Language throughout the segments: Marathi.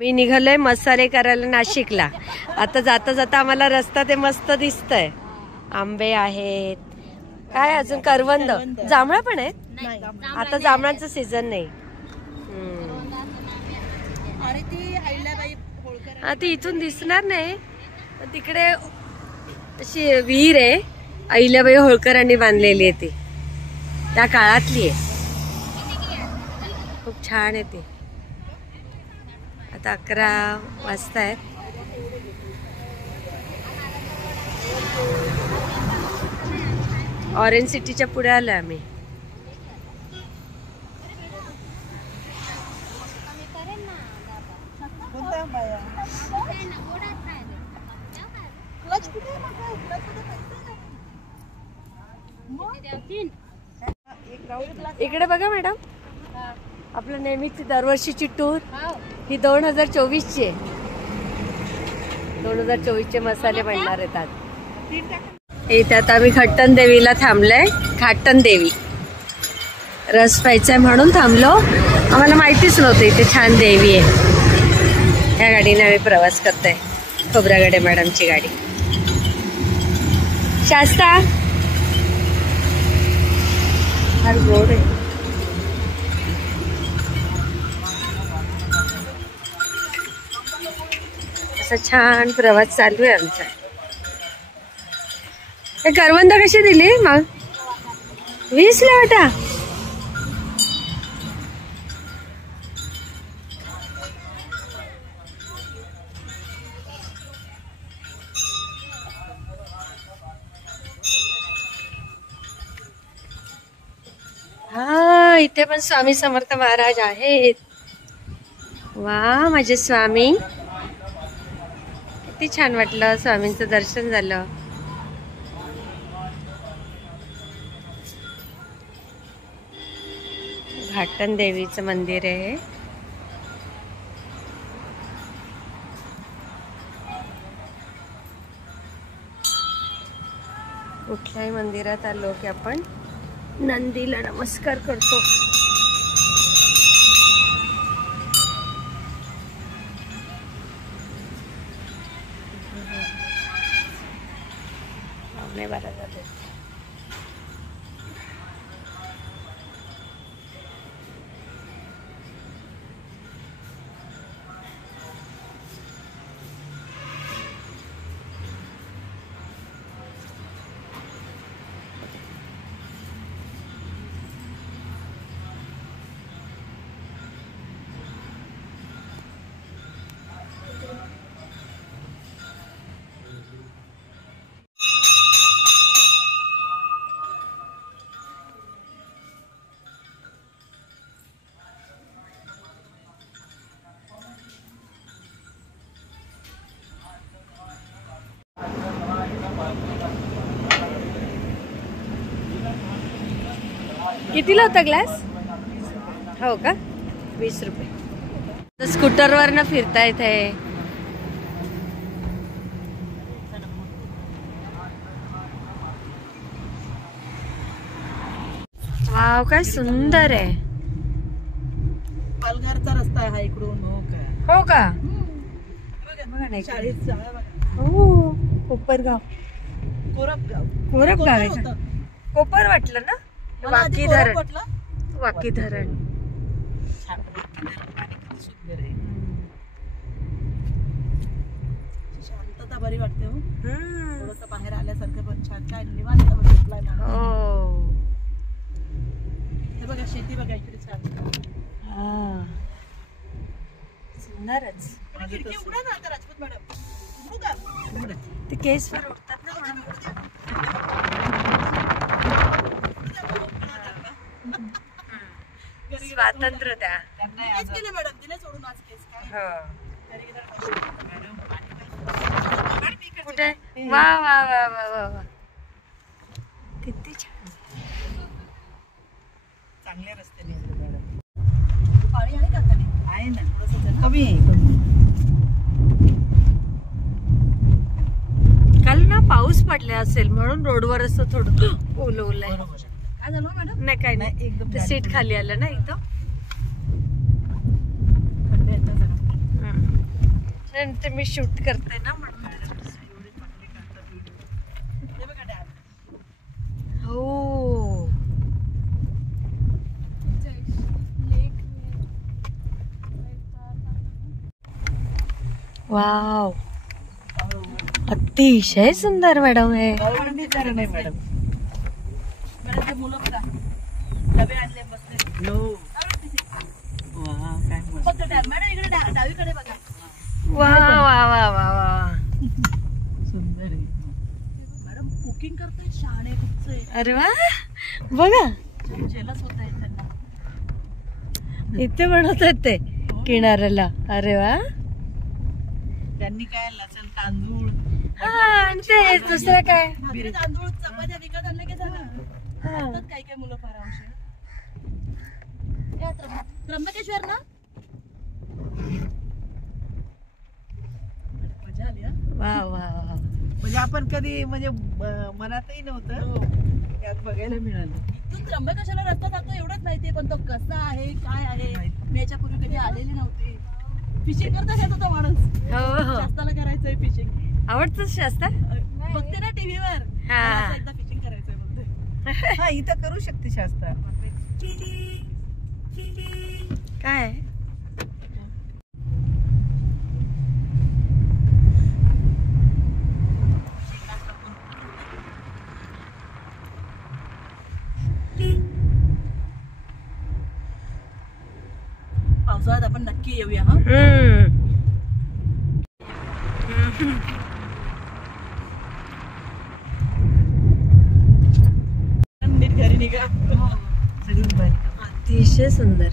मी निघालोय मसाले करायला नाशिकला. आता जाता जाता आम्हाला रस्ता ते मस्त दिसतंय. आंबे आहेत, काय अजून करवंद, जांभळा पण आहेत. आता जांभळांचं सीझन नाही. ती इथून दिसणार नाही, पण तिकडे अशी विहीर आहे, अहिल्याबाई होळकरांनी बांधलेली आहे. ती त्या काळातली आहे, खूप छान आहे ती. आता 11 वाजता आहेत. ऑरेंज सिटीच्या पुढे आलोय आम्ही. इकडे बघा मॅडम, आपलं नेहमीची दरवर्षीची टूर ही 2024ची आहे. 2024चे मसाले बनणार आहेत आज. इथे आता आम्ही खट्टन देवीला थांबलोय. खाटन देवी रस प्यायचाय म्हणून थांबलो. आम्हाला माहितीच नव्हतं इथे छान देवी आहे. या गाडीने आम्ही प्रवास करतोय, खोब्रागडे मॅडमची गाडी. शास्ता हा रोड आहे. असा छान प्रवास चालू आहे आमचा. करवंद कशी दिली मग? 20 ला वाटा. हा, इथे पण स्वामी समर्थ महाराज आहेत. वा, माझे स्वामी. किती छान वाटलं, स्वामींचं दर्शन झालं. घाटन देवीचं मंदिर आहे. कुठल्याही मंदिरात आलो की आपण नंदीला नमस्कार करतो. बारा झाले. कितीला होता ग्लास? हो का, 20 रुपये. स्कूटरवर न फिरता येते. वाव, काय सुंदर आहे. पालघरचा रस्ता आहे हा इकडून. हो का? हो, कोपरगाव. कोरपगाव आहे का? कोपर वाटलं ना. वाकी धरण. वाकी धरण शांतता बरी वाटते. थोडस बाहेर आल्यासारखं पण छान. काय निवांत बसलाय. हो, हे बघा शेती बघा इकडे छान. हा, सुंदरच. उघडा ना आता राजपूत मॅडम. ते केसवर उडतात ना म्हणून. स्वातंत्र्य द्या. कुठे? वा वा वा वा वा वा, किती छान. चांगल्या रस्त्याने पाणी आहे का खाली? आहे ना, थोडंसं कमी आहे. काल ना पाऊस पडला असेल म्हणून रोडवर असं थोडं ओलं ओलं आहे. काय झालं मॅडम? नाही, काय नाही, एकदम सीट खाली आलं ना इथं. आणि ते मी शूट करते ना म्हणून. हो वाव, अतिशय सुंदर मॅडम हे. मॅडम मुलं बघा डबे आणले बसले. मॅडम इकडे डावीकडे बघा. वा वा वा वा वा, सुंदर आहे मॅडम. कुकिंग करताय शहाणे कुठचे. अरे वा बघा, जेलस होत आहे त्यांना. इथे बनवतात ते किनाऱ्याला. अरे वा. त्यांनी काय लसण तांदूळ आणि ते दुसरं काय तांदूळ चपात्या विकत आणले की झालं. काय काय मुलं फार अंश. त्र्यंबकेश्वर ना मजा आली. वा वा वा. म्हणजे आपण कधी म्हणजे मनातही नव्हतं यात बघायला मिळालं. तू त्र्यंबकेश्वरला रस्ता जातो एवढंच माहितीये, पण तो कसा आहे काय आहे मी याच्यापूर्वी कधी आलेले नव्हते. फिशिंग करताच येत होता माणूस. शास्त्राला करायचंय फिशिंग. आवडतं शास्ता. बघते ना टीव्हीवर. एकदा फिशिंग करायचंय बघते. हा इथं करू शकते शास्त्रा. काय पावसाळ्यात आपण नक्की येऊया. हा घरी निघा. अतिशय सुंदर.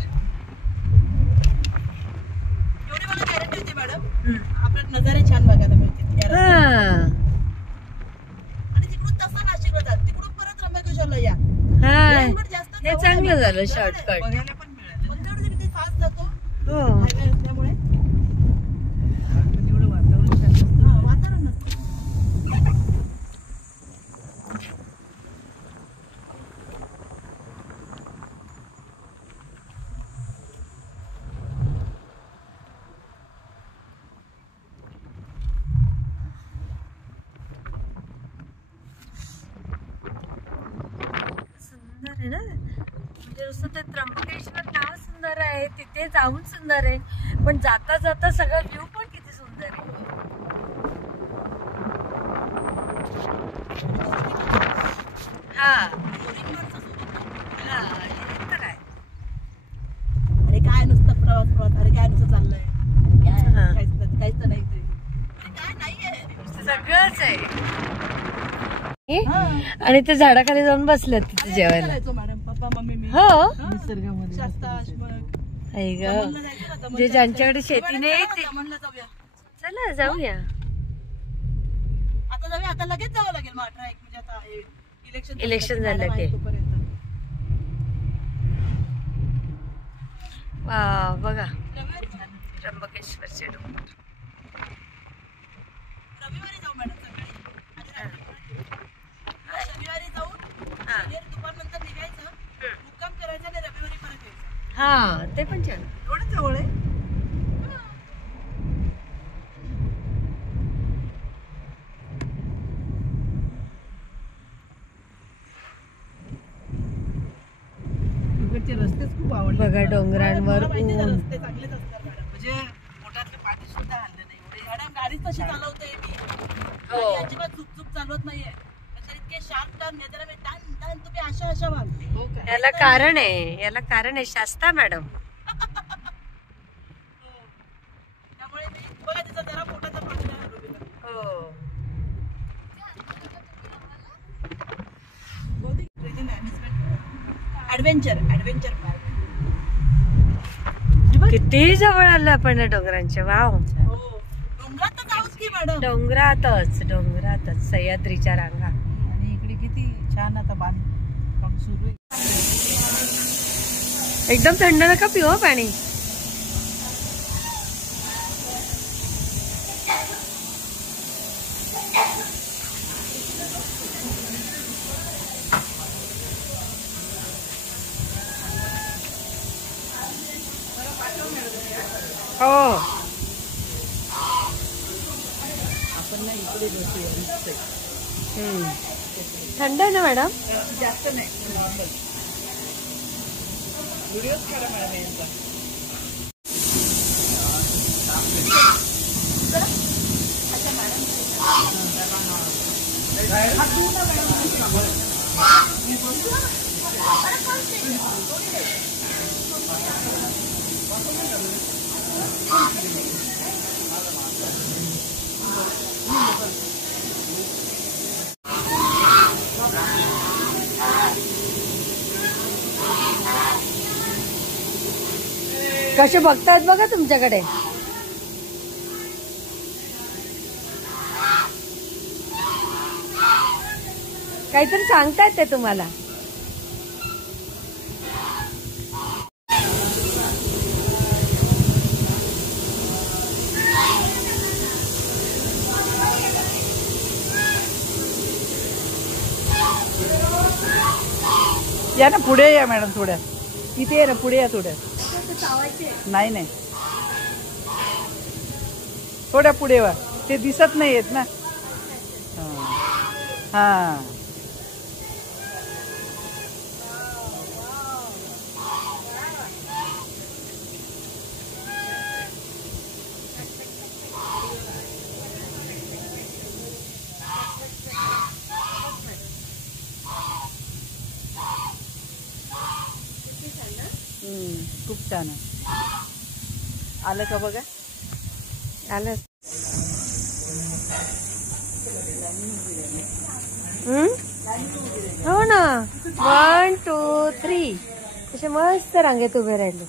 एवढी मला गॅरंटी होती मॅडम आपल्याला नजारे छान बघायला मिळतील. आणि तिकडून तसा नाशिकला जात, तिकडून परत त्र्यंबकेश्वरला या. हे चांगलं झालं शॉर्टकट. बघायला पण मिळालं. किती फास्ट जातो हो त्यामुळे एवढं वातावरण छान असतं. वातावरण नसतं. सुंदर आहे ना. म्हणजे नुसतं ते त्र्यंबकेश्वर नाव सुंदर आहे, तिथे जाऊन सुंदर आहे, पण जाता जाता सगळं व्ह्यू पण किती सुंदर आहे. हा हा हे तर आहे. अरे काय नुसतं प्रवास. अरे काय नुसतं चाललंय काहीच तर नाही. ते काय नाहीये, सगळंच आहे. आणि ते झाडाखाली जाऊन बसलेत तिथे जेवायला. मॅडम पप्पा मम्मी मी. हो निसर्गामध्ये शास्ता जे ज्यांच्याकडे शेती नाही ते. जाऊया. चला जाऊया. आता जाऊया. आता लगेच जावं लागेल. मग 18 म्हणजे आता इलेक्शन झालं की. वा बघा त्र्यंबकेश्वरचे डोंगर. रविवारी जाऊ मॅडम सकाळी. शनिवारी जाऊन दुपारनंतर निघायचं, मुक्काम करायचं आणि रविवारी परत यायचं. हा ते पण छान. एवढं जवळ आहे. रस्तेच खूप आवडले बघा डोंगरांवर रस्ते चांगलेच असतात मॅडम. म्हणजे पोटातलं पाणी सुद्धा हल्लं नाही. मॅडम गाडी तशी चालवते मी. अजिबात चुक चालवत नाहीये. इतके शार्प टर्न घेते ना मी. टन तुम्ही अशा वागते. याला कारण आहे शास्ता मॅडम. त्यामुळे मी बघा तिचा जरा पोटाचा पाणी हलू दिला. हो ऍडव्हेंचर पार्क. किती जवळ आलं आपण डोंगरांच्या. वाव. डोंगरात जाऊच की मॅडम. डोंगरातच सह्याद्रीच्या रांगा. आणि इकडे किती छान आता बांधकाम सुरू आहे. एकदम थंड नका पिऊ पाणी. हो थंड आहे ना मॅडम? जास्त नाही, नॉर्मल. व्हिडिओज काढा मॅडम यांचा. अच्छा मॅडम कसे बघतायत बघा तुमच्याकडे. काहीतरी सांगतायत ते तुम्हाला. या ना पुढे या मॅडम, थोड्या इथे ना पुढे या थोड्या. नाही नाही, थोड्या पुढे वा, ते दिसत नाही येत ना. हा खूप छान आहे. आलं का बघा? आलं. हो ना. 1 2 3 असे मस्त रांगेत उभे राहिले.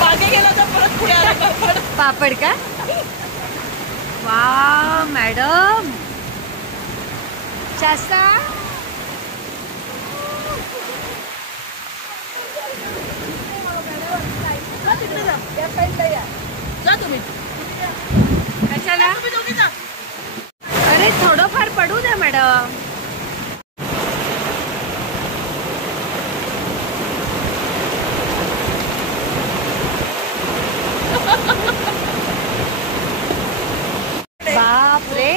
मागे गेला तर परत पुढे आला. पापड का? वा मॅडम, शास्ता जा तुम्ही. कशाला? अरे थोडंफार पडू द्या मॅडम. बाप रे,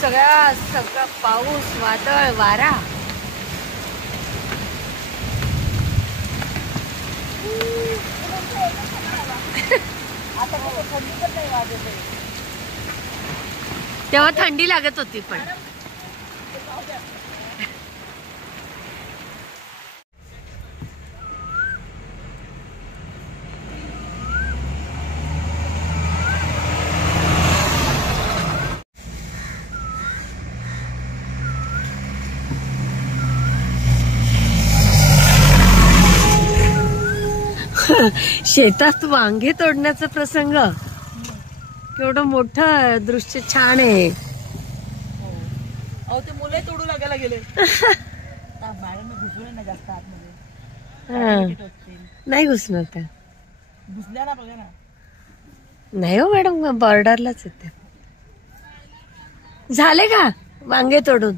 सगळं पाऊस, वादळ, वारा. तेव्हा थंडी लागत होती पण. शेतात वांगे तोडण्याचा प्रसंग. केवढं मोठं दृश्य, छान आहे. अहो ते मुलं तोडू लागायला गेले. मॅडम घुसले ना जास्त आतमध्ये. नाही घुसणार त्या. घुसल्या ना बघा ना. नाही हो मॅडम, बॉर्डरलाच येते. झाले का वांगे तोडून?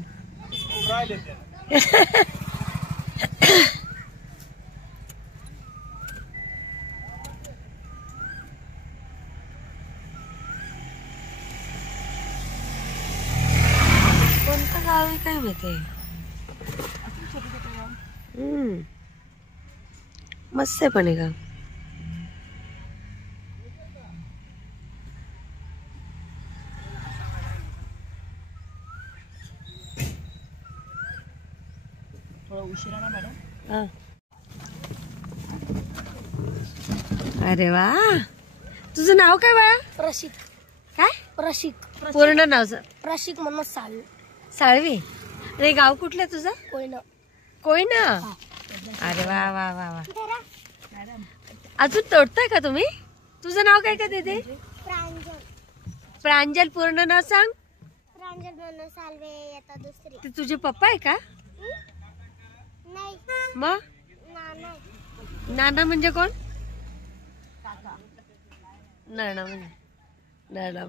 कोणतं गाव आहे काय माहिती. मस्त आहे पण आहे गाव. थोडा उशिरा ना मॅडम. अरे वा, तुझं नाव काय बाळा? प्रशिक. काय? प्रशिक. पूर्ण नाव? प्रशिक म्हणून साळवी. साळवी. अरे गाव कुठलं तुझं? कोयना. कोयना. अरे वा वा वा वा. अजून तोडताय का तुम्ही? तुझं नाव काय का दीदी? प्रांजल. प्रांजल. पूर्ण नाव सांग. प्रांजल म्हणून साळवे, येता दुसरी. ते तुझे पप्पा आहे का? नाही. मग नाना. नाना म्हणजे कोण? नाना म्हणजे नाना.